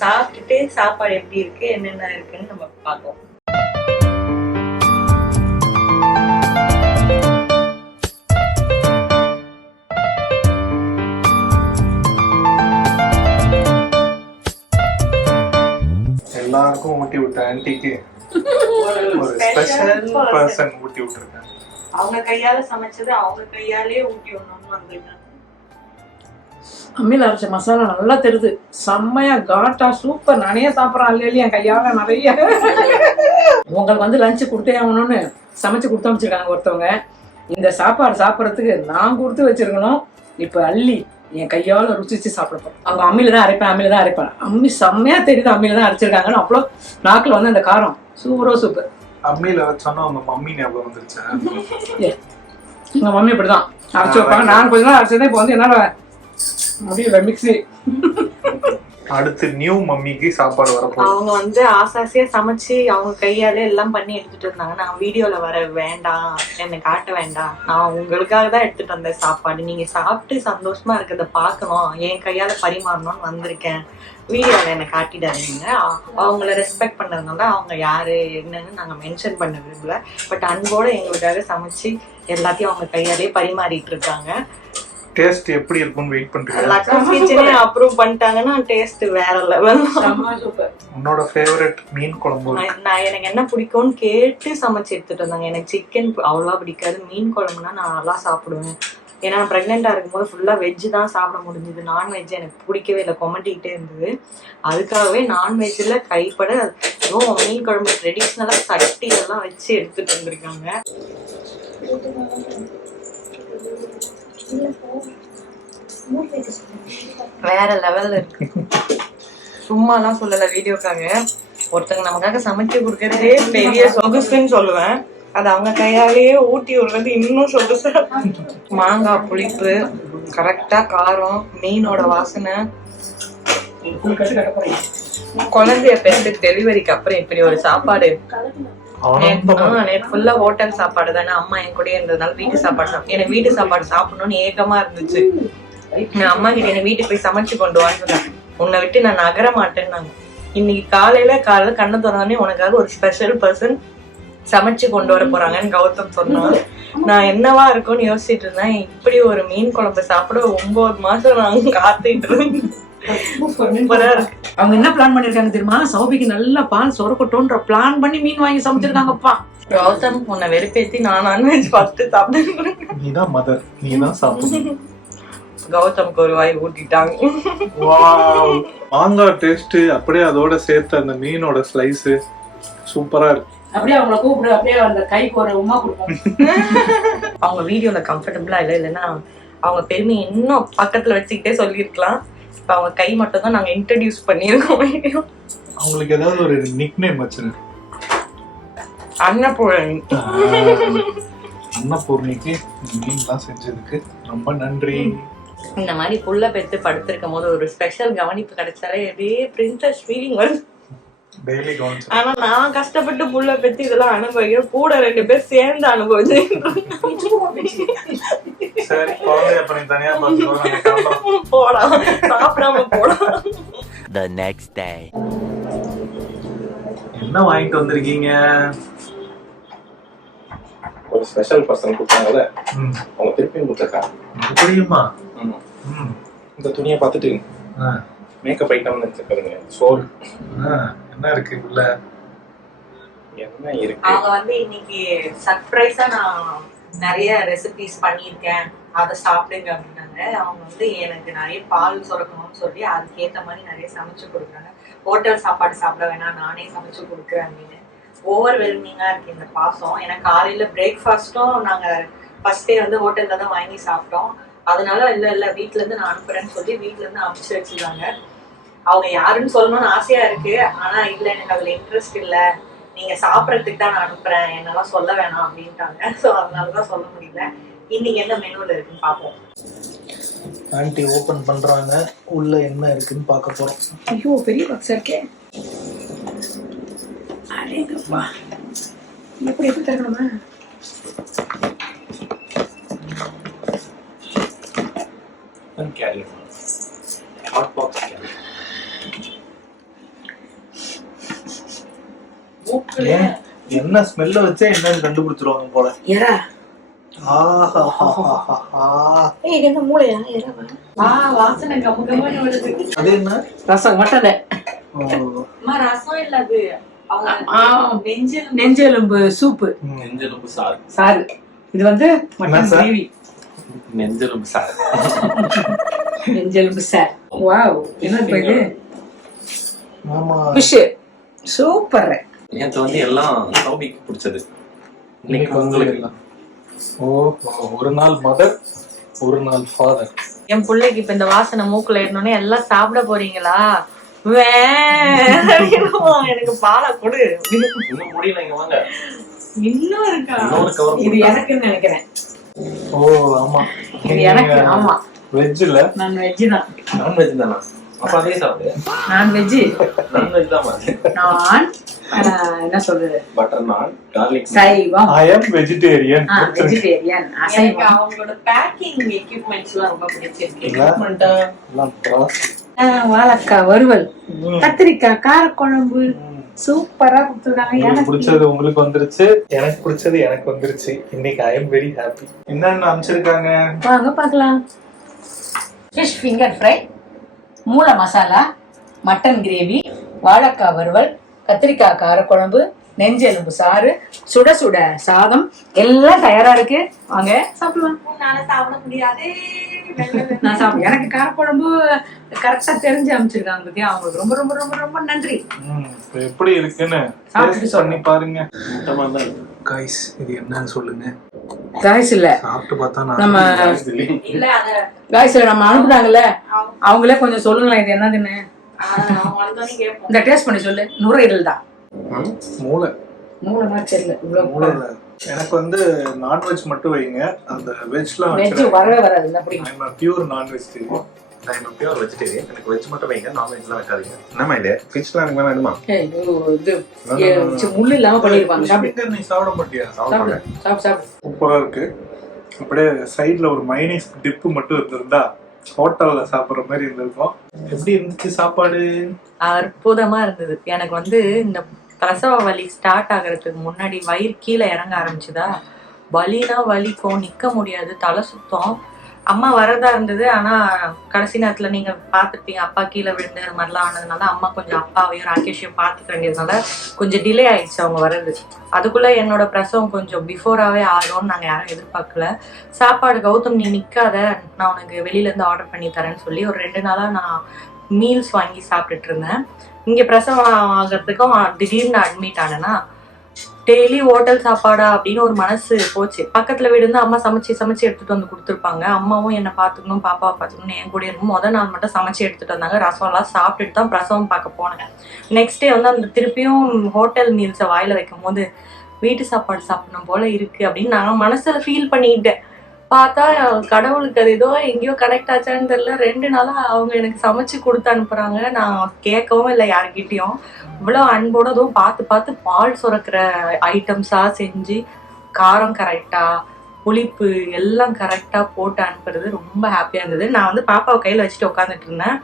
சாப்பிட்டுட்டு சாப்பாடு எப்படி இருக்கு என்னென்ன இருக்குன்னு நம்ம பார்ப்போம். எல்லாருக்கும் ஊட்டி விட்ட ஆன்டிக்கு ஒரு ஸ்பெஷல் பர்சன் ஊட்டி விட்டுருக்காங்க. அவங்க கையால சமைச்சது அவங்க கையாலே ஊட்டி விடணும்னு வந்திருக்காங்க. அம்மியில் அரைச்ச மசாலா நல்லா தெரியுது, செம்மையா காட்டா சூப்பர். நானே சாப்பிட்றேன் அல்லையா என் கையால நிறைய. உங்களுக்கு வந்து லஞ்சு கொடுத்தே ஆகணும்னு சமைச்சு கொடுத்து அமைச்சிருக்காங்க ஒருத்தவங்க. இந்த சாப்பாடு சாப்பிட்றதுக்கு நான் கொடுத்து வச்சிருக்கணும். இப்போ அள்ளி என் கையால ருசிச்சு சாப்பிடப்போம். அவங்க அம்மியில தான் அரைப்பேன். அம்மி செம்மையா தெரியுது, அம்மியில தான் அரைச்சிருக்காங்கன்னு. அவ்வளோ நாக்கில் வந்து அந்த காரம் சூப்பர். அம்மியில அரைச்சோன்னா அவங்க மம்மி ஞாபகம் வந்துருச்சு. எங்க மம்மி இப்படிதான் அரைச்சி வைப்பாங்க. நான் கொஞ்ச நாள் அரைச்சதே இப்போ வந்து என்னால முடியல மிக்ஸி. அடுத்து நியூ மம்மிக்கு சாப்பாடு வரப்போகுது. அவங்க வந்து ஆசாசியா சமைச்சு அவங்க கையாலே எல்லாம் பண்ணி எடுத்துட்டு இருந்தாங்க. நான் வீடியோல வர வேண்டாம், என்னை காட்ட வேண்டாம், நான் உங்களுக்காக தான் எடுத்துட்டு வந்தேன் சாப்பாடு, நீங்க சாப்பிட்டு சந்தோஷமா இருக்கிறத பாக்கணும், என் கையால பரிமாறணும்னு வந்திருக்கேன், வீடியோல என்னை காட்டிடாதீங்க. அவங்கள ரெஸ்பெக்ட் பண்ணதுனால அவங்க யாரு என்னன்னு நாங்க மென்ஷன் பண்ண விரும்பல. பட் அன்போட எங்களுக்காக சமைச்சு எல்லாத்தையும் அவங்க கையாலே பரிமாறிட்டு இருக்காங்க. டேஸ்ட் எப்படி இருக்கும்னு வெயிட் பண்றீங்க. அப்ரூவ் பண்ணிட்டாங்கன்னா டேஸ்ட் வேற லெவல். உன்னோட ஃபேவரட் மீன் குழம்பு? நான் எனக்கு என்ன பிடிக்கும்னு கேட்டு சமைச்சு எடுத்துட்டு வந்தாங்க. எனக்கு சிக்கன் அவ்வளவா பிடிக்காது, மீன் குழம்புனா நான் நல்லா சாப்பிடுவேன். ஏன்னா நான் ப்ரெக்னெண்டா இருக்கும்போது ஃபுல்லா வெஜ்ஜு தான் சாப்பிட முடிஞ்சது. நான்வெஜ் எனக்கு பிடிக்கவே இல்லை, கொமட்டிக்கிட்டே இருந்தது. அதுக்காகவே நான்வெஜ்ல கைப்பட மீன் குழம்பு ட்ரெடிஷ்னலா சட்டி எல்லாம் வச்சு எடுத்துட்டு வந்திருக்காங்க. வேற லெவல்ல இருக்கு. சும்மாலாம் சொல்லல, வீடியோக்காக. ஒருத்தங்க நமக்காக சமைச்சு கொடுக்கறதே பெரிய சொகுசுன்னு சொல்லுவேன். அது அவங்க கையாலேயே ஊட்டி விடுறது இன்னும் சொகுசா. மாங்காய் புளிப்பு, கரெக்டா காரம், மீனோட வாசனை. குழந்தைய பெற்று டெலிவரிக்கு அப்புறம் இப்படி ஒரு சாப்பாடு. நேற்று ஃபுல்லா ஹோட்டல் சாப்பாடு தானே. அம்மா என் கூட இருந்ததுனால வீட்டு சாப்பாடு சாப்பிட்டேன். எனக்கு வீட்டு சாப்பாடு சாப்பிடணும்னு ஏக்கமா இருந்துச்சு. நான் அம்மா கிட்ட என்ன வீட்டுக்கு போய் சமைச்சு கொண்டு வான்னு சொன்னேன். உன்னை விட்டு நான் நகர மாட்டேன்னாங்க. இன்னைக்கு காலையில கண்ணை திறந்தோடனே உனக்காக ஒரு ஸ்பெஷல் பர்சன் சமைச்சு கொண்டு வர போறாங்கன்னு கௌதம் சொன்னான். நான் என்னவா இருக்கும்னு யோசிச்சுட்டு இருந்தேன். இப்படி ஒரு மீன் குழம்பு சாப்பிட 9 மாசம் நான் காத்துட்டு இருந்தேன். அவங்க என்ன பிளான் பண்ணிருக்காங்க தெரியுமா? சௌபிக்கு நல்லா பால் சொரக்கட்டோன்ற பிளான் பண்ணி மீன் வாங்கி சமைச்சிருக்காங்கப்பா. கௌதம் உன்னை வெறுப்பேத்தி நான் நான்வெஜ் ஃபர்ஸ்ட் சாப்பிட்டேன். நீதான் மதர், நீதான் சாப்பிடணும். கௌதம்க்கு ஒரு வாய் ஊட்டிட்டாங்க. மாங்காய் டேஸ்ட் அப்படியே அதோட சேர்த்து அந்த மீனோட ஸ்லைஸ் சூப்பரா இருக்கு. அப்படியே அவங்கள கூப்பிடு, அப்படியே அந்த கைக்கு ஒரு உமா கொடுப்பாங்க. அவங்க வீடியோல கம்ஃபர்டபுளா இல்லைன்னா அவங்க பெருமை இன்னும் பக்கத்துல வச்சுக்கிட்டே சொல்லிருக்கலாம். இப்ப அவங்க கை மட்டும் தான் நாங்க இன்ட்ரோடியூஸ் பண்ணிருக்கோம். அவங்களுக்கு ஏதாவது ஒரு நிக் நேம் வச்சிருங்க. அன்னபூரணி. அன்னபூர்ணிக்கு மீன்லாம் செஞ்சதுக்கு ரொம்ப நன்றி. இந்த மாதிரி புள்ள பெற்று படுத்திருக்கும் போது ஒரு ஸ்பெஷல் கவனிப்பு கிடைச்சாலே அப்படியே பிரின்சஸ் ஃபீலிங் வருது. ஆனா நான் கஷ்டப்பட்டு புள்ள பெற்று இதெல்லாம் அனுபவிக்கிறேன், கூட 2 பேர் சேர்ந்து அனுபவிச்சு. சரி, குழந்தைய பண்ணி தனியா பார்த்துக்கோ. போடா, சாப்பிடாம போடா. The next day. என்ன வாங்கிட்டு வந்திருக்கீங்க? ஒரு ஸ்பெஷல் பர்சன் கொடுத்தாங்கல்ல, அவங்க திருப்பியும் கொடுத்துருக்காங்க. புரியுமா? இந்த துணியை பார்த்துட்டு மேக்கப் ஐட்டம் நினைச்சுக்காதுங்க. சோல் என்ன இருக்கு உள்ள? என்ன இருக்கு? அவங்க வந்து இன்னைக்கு சர்ப்ரைஸா நான் நிறைய ரெசிபிஸ் பண்ணியிருக்கேன், அதை சாப்பிடுங்க அப்படின்னாங்க. அவங்க வந்து எனக்கு நிறைய பால் சுரக்கணும்னு சொல்லி அதுக்கேற்ற மாதிரி நிறைய சமைச்சு கொடுக்குறாங்க. ஹோட்டல் சாப்பாடு சாப்பிட வேணாம், நானே சமைச்சு கொடுக்குறேன் அப்படின்னு. ஓவர்வெல்மிங்கா இருக்கு இந்த பாசம். ஏன்னா காலையில பிரேக்ஃபாஸ்ட்டும் நாங்க ஃபர்ஸ்டே வந்து ஹோட்டல்ல தான் வாங்கி சாப்பிட்டோம். அதனால இல்ல வீட்டுல இருந்து நான் அனுப்புறேன்னு சொல்லி வீட்டுல இருந்து அனுப்பிச்சு வச்சிருக்காங்க. அவங்க யாருன்னு சொல்லணும்னு ஆசையா இருக்கு, ஆனா இல்ல எனக்கு அதுல இன்ட்ரெஸ்ட் இல்ல, நீங்க சாப்பிடறதுக்கு தான் நான் அனுப்புறேன், என்னெல்லாம் சொல்ல வேணாம் அப்படின்ட்டாங்க. ஸோ அதனாலதான் சொல்ல முடியல. இன்னைக்கு என்ன மெனுல இருக்குன்னு பார்ப்போம். ஆன்ட்டி ஓபன் பண்றாங்க, உள்ள என்ன இருக்குன்னு பார்க்க போறோம். ஐயோ பெரிய பாக்ஸ் இருக்கே. அடேங்கப்பா, எப்படி தரணுமா? Hot box carrier. ஏன் என்ன ஸ்மெல்ல வச்சா என்னன்னு கண்டுபிடிச்சிருவாங்க போல. எறா ஏய் என்ன மூளையா வாசனை கமுகமான வருது. அது என்ன? ரசம் மட்டனை அம்மா ரசம் இல்ல அது நெஞ்செலும்பு சூப்பு நெஞ்செலும்பு சாறு. சாறு. இது வந்து மட்டன் சார்? கிரேவி. நெஞ்செலும்பு சாறு. நெஞ்செலும்பு சார். வாவ், என்ன இது? ஆமா, ஃபிஷ் சூப்பர். நேற்று வந்து எல்லாம் சௌபிக்கு பிடிச்சது. இன்னைக்கு உங்களுக்கு ஓ, ஒரு நாள் மதர், ஒரு நாள் ஃபாதர். என் பிள்ளைக்கு இப்ப இந்த வாசனை மூக்குல ஏறணும்னே எல்லாம் சாப்பிட போறீங்களா? எனக்கு பாலை கொடு. இன்னும் முடியல, இங்க வாங்க. இன்னும் இருக்கா? இன்னொரு கவர். இது எனக்குன்னு நினைக்கிறேன். ஓ ஆமா, இது எனக்கு. ஆமா, வெஜ் இல்ல, நான் வெஜ் தான். நான்வெஜ் தானா? அப்ப அதே சாப்பிடு. Non veg. நான்வெஜ் தான். நான் என்ன சொல்றது, பட்டர் நான், garlic. சைவம். ஐ அம் வெஜிடேரியன். வெஜிடேரியன், எனக்கு அசைவம். அவங்களோட பேக்கிங் எக்யூப்மெண்ட்ஸ் எல்லாம் ரொம்ப பிடிச்சிருக்கு. எல்லாம் process. வாழைக்காய் வறுவல், கத்திரிக்காய் காரக்குழம்பு சூப்பரா கொடுத்துருக்காங்க. உங்களுக்கு எனக்கு பிடிச்சது உங்களுக்கு வந்துருச்சு, எனக்கு பிடிச்சது எனக்கு வந்துருச்சு. இன்னைக்கு ஐ அம் வெரி ஹாப்பி. என்னன்னு அமைச்சிருக்காங்க வாங்க பார்க்கலாம். ஃபிஷ் ஃபிங்கர் ஃப்ரை, மூளை மசாலா, மட்டன் கிரேவி, வாழைக்காய் வறுவல், கத்திரிக்காய் காரக்குழம்பு, நெஞ்செலும்பு சாறு, சுட சுட சாதம் எல்லாம் தயாரா இருக்கு. வாங்க சாப்பிடலாம். என்னால சாப்பிட முடியாது. நான் சாப்பிடுவேன். எனக்கு காரக்குழம்பு கரெக்டா தெரிஞ்சு அமைச்சிருக்காங்க பத்தியா, அவங்களுக்கு ரொம்ப ரொம்ப ரொம்ப ரொம்ப நன்றி. இப்ப எப்படி இருக்குன்னு சாப்பிட்டு taste பண்ணி பாருங்க. முட்டமா தான் இருக்கு. கைஸ், இது என்னன்னு சொல்லுங்க. காய்ஸ் இல்ல, சாப்பிட்டு பார்த்தா நம்ம இல்ல அத காய்ஸ்ல நம்ம அனுப்புனாங்கல்ல, அவங்களே கொஞ்சம் சொல்லுங்களேன் இது என்னதுன்னு. அவங்க வந்தோடனே கேட்போம். இந்த டேஸ்ட் பண்ணி சொல்லு. நுரையீரல் தான். மூளை மூளை மாதிரி தெரியல. இவ்வளவு மூளை இல்ல. எனக்கு வந்து நான்வெஜ் மட்டும் வைங்க, அந்த வெஜ்லாம் வெஜ் வரவே வராது. என்ன பிடிக்கும்? Pure non vegetarian. I'm a pure vegetarian. எனக்கு வெஜ் மட்டும் வைங்க, நான்வெஜ்லாம் வைக்காதீங்க. என்னமா இது? ஃபிஷ்லாம் எனக்கு வேணுமா? ஏய், இது முள்ளு இல்லாம பண்ணிருப்பாங்க. சாப்பிடு நீ சாப்பிட மாட்டியா? சாப்பிடு சாப்பிடு சாப்பிடு. சூப்பரா இருக்கு. அப்படியே சைடுல ஒரு மைனஸ் டிப்பு மட்டும் இருந்திருந்தா ஹோட்டல்ல சாப்பிடுற மாதிரி இருந்திருக்கும். எப்படி இருந்துச்சு சாப்பாடு? அற்புதமா இருந்தது. எனக்கு வந்து இந்த பிரசவ வலி ஸ்டார்ட் ஆகிறதுக்கு முன்னாடி வயிறு கீழே இறங்க ஆரம்பிச்சுதா, வலினா வலிக்கும், நிக்க முடியாது, தலை சுத்தம். அம்மா வரதா இருந்தது. ஆனா கடைசி நேரத்துல நீங்க பாத்துருப்பீங்க, அப்பா கீழே விழுந்து அது மாதிரிலாம் ஆனதுனால அம்மா கொஞ்சம் அப்பாவையும் ராகேஷையும் பார்த்துக்க வேண்டியதுனால கொஞ்சம் டிலே ஆயிடுச்சு அவங்க வர்றது. அதுக்குள்ள என்னோட பிரசவம் கொஞ்சம் பிஃபோராவே ஆகும்னு நாங்க யாரும் எதிர்பார்க்கல. சாப்பாடு கௌதம் நீ நிக்காத, நான் உனக்கு வெளியில இருந்து ஆர்டர் பண்ணி தரேன்னு சொல்லி ஒரு 2 நாளா நான் மீல்ஸ் வாங்கி சாப்பிட்டுட்டு இருந்தேன். இங்க பிரசவம் ஆகிறதுக்கும் திடீர்னு அட்மிட் ஆனேன்னா, டெய்லி ஹோட்டல் சாப்பாடா அப்படின்னு ஒரு மனசு போச்சு. பக்கத்துல வீடு இருந்து அம்மா சமைச்சு எடுத்துட்டு வந்து கொடுத்துருப்பாங்க. அம்மாவும் என்னை பார்த்துக்கணும், பாப்பாவை பார்த்துக்கணும், என் கூட இருக்கும். முதல் நாள் மட்டும் சமைச்சு எடுத்துட்டு வந்தாங்க. ரசம் எல்லாம் சாப்பிட்டுட்டு தான் பிரசவம் பார்க்க போனேன். நெக்ஸ்ட் டே வந்து அந்த திருப்பியும் ஹோட்டல் மீல்ஸை வாயில வைக்கும் போது வீட்டு சாப்பாடு சாப்பிடணும் போல இருக்கு அப்படின்னு நான் மனசுல ஃபீல் பண்ணிக்கிட்டேன். பார்த்தா கடவுளுக்கு அது ஏதோ எங்கேயோ கனெக்ட் ஆச்சான்னு தெரியல. 2 நாளா அவங்க எனக்கு சமைச்சு கொடுத்து அனுப்புறாங்க. நான் கேட்கவும் இல்லை யாருக்கிட்டையும். இவ்வளோ அன்போட அதுவும் பார்த்து பால் சுரக்கிற ஐட்டம்ஸா செஞ்சு, காரம் கரெக்டா, புளிப்பு எல்லாம் கரெக்டா போட்டு அனுப்புறது ரொம்ப ஹாப்பியா இருந்தது. நான் வந்து பாப்பாவை கையில வச்சுட்டு உட்காந்துட்டு இருந்தேன்.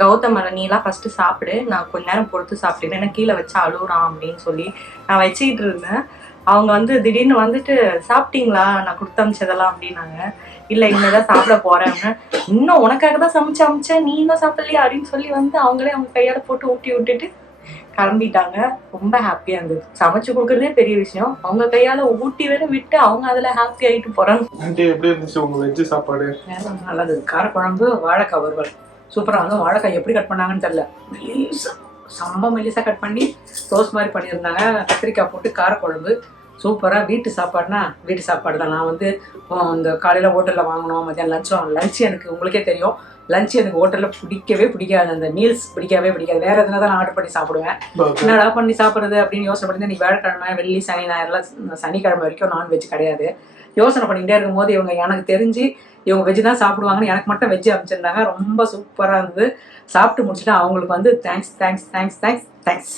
கௌதம் நீலாம் ஃபர்ஸ்ட் சாப்பிடு, நான் கொஞ்ச நேரம் பொறுத்து சாப்பிட்டேன், ஏன்னா கீழே வச்சு அழுகுறான் அப்படின்னு சொல்லி நான் வச்சுக்கிட்டு இருந்தேன். அவங்க வந்து திடீர்னு வந்துட்டு சாப்பிட்டீங்களா, நான் கொடுத்து அமிச்சதெல்லாம் அப்படின்னாங்க. இல்லை இனிமேதான் சாப்பிட போறேன். இன்னும் உனக்காக தான் சமைச்சேன், நீ இன்னும் சாப்பிடலையா அப்படின்னு சொல்லி வந்து அவங்களே அவங்க கையால போட்டு ஊட்டி விட்டுட்டு கிளம்பிட்டாங்க. ரொம்ப ஹாப்பியா இருந்தது. சமைச்சு கொடுக்கறதே பெரிய விஷயம், அவங்க கையால ஊட்டி வேற விட்டு அவங்க அதுல ஹாப்பி ஆயிட்டு போறாங்க. எப்படி இருந்துச்சு உங்க வெஜ் சாப்பாடு? நல்லது. காரக்குழம்பு, வாழைக்காய் வறுவல் சூப்பரா வந்து. வாழைக்காய் எப்படி கட் பண்ணாங்கன்னு தெரியல, மெல்லிசா கட் பண்ணி ரோஸ் மாதிரி பண்ணியிருந்தாங்க. கத்திரிக்காய் போட்டு காரக்குழம்பு சூப்பராக. வீட்டு சாப்பாடுனா வீட்டு சாப்பாடு தான். நான் வந்து இந்த காலையில் ஹோட்டலில் வாங்கினோம், மத்தியானம் லஞ்ச் எனக்கு உங்களுக்கே தெரியும், லஞ்ச் எனக்கு ஹோட்டலில் பிடிக்காது. அந்த மீல்ஸ் பிடிக்கவே பிடிக்காது. வேறு எதுனா தான் நான் ஆர்டர் பண்ணி சாப்பிடுவேன். என்னடா பண்ணி சாப்பிட்றது அப்படின்னு யோசனை பண்ணி, நீ வேலைக்கிழமை, வெள்ளி, சனி, ஞாயிறுலாம் சனிக்கிழமை வரைக்கும் நான்வெஜ் கிடையாது. யோசனை பண்ணிக்கிட்டே இருக்கும்போது இவங்க எனக்கு தெரிஞ்சு இவங்க வெஜ் தான் சாப்பிடுவாங்கன்னு எனக்கு மட்டும் வெஜ் அமைச்சிருந்தாங்க. ரொம்ப சூப்பராக இருந்தது. சாப்பிட்டு முடிச்சுட்டு அவங்களுக்கு வந்து தேங்க்ஸ்.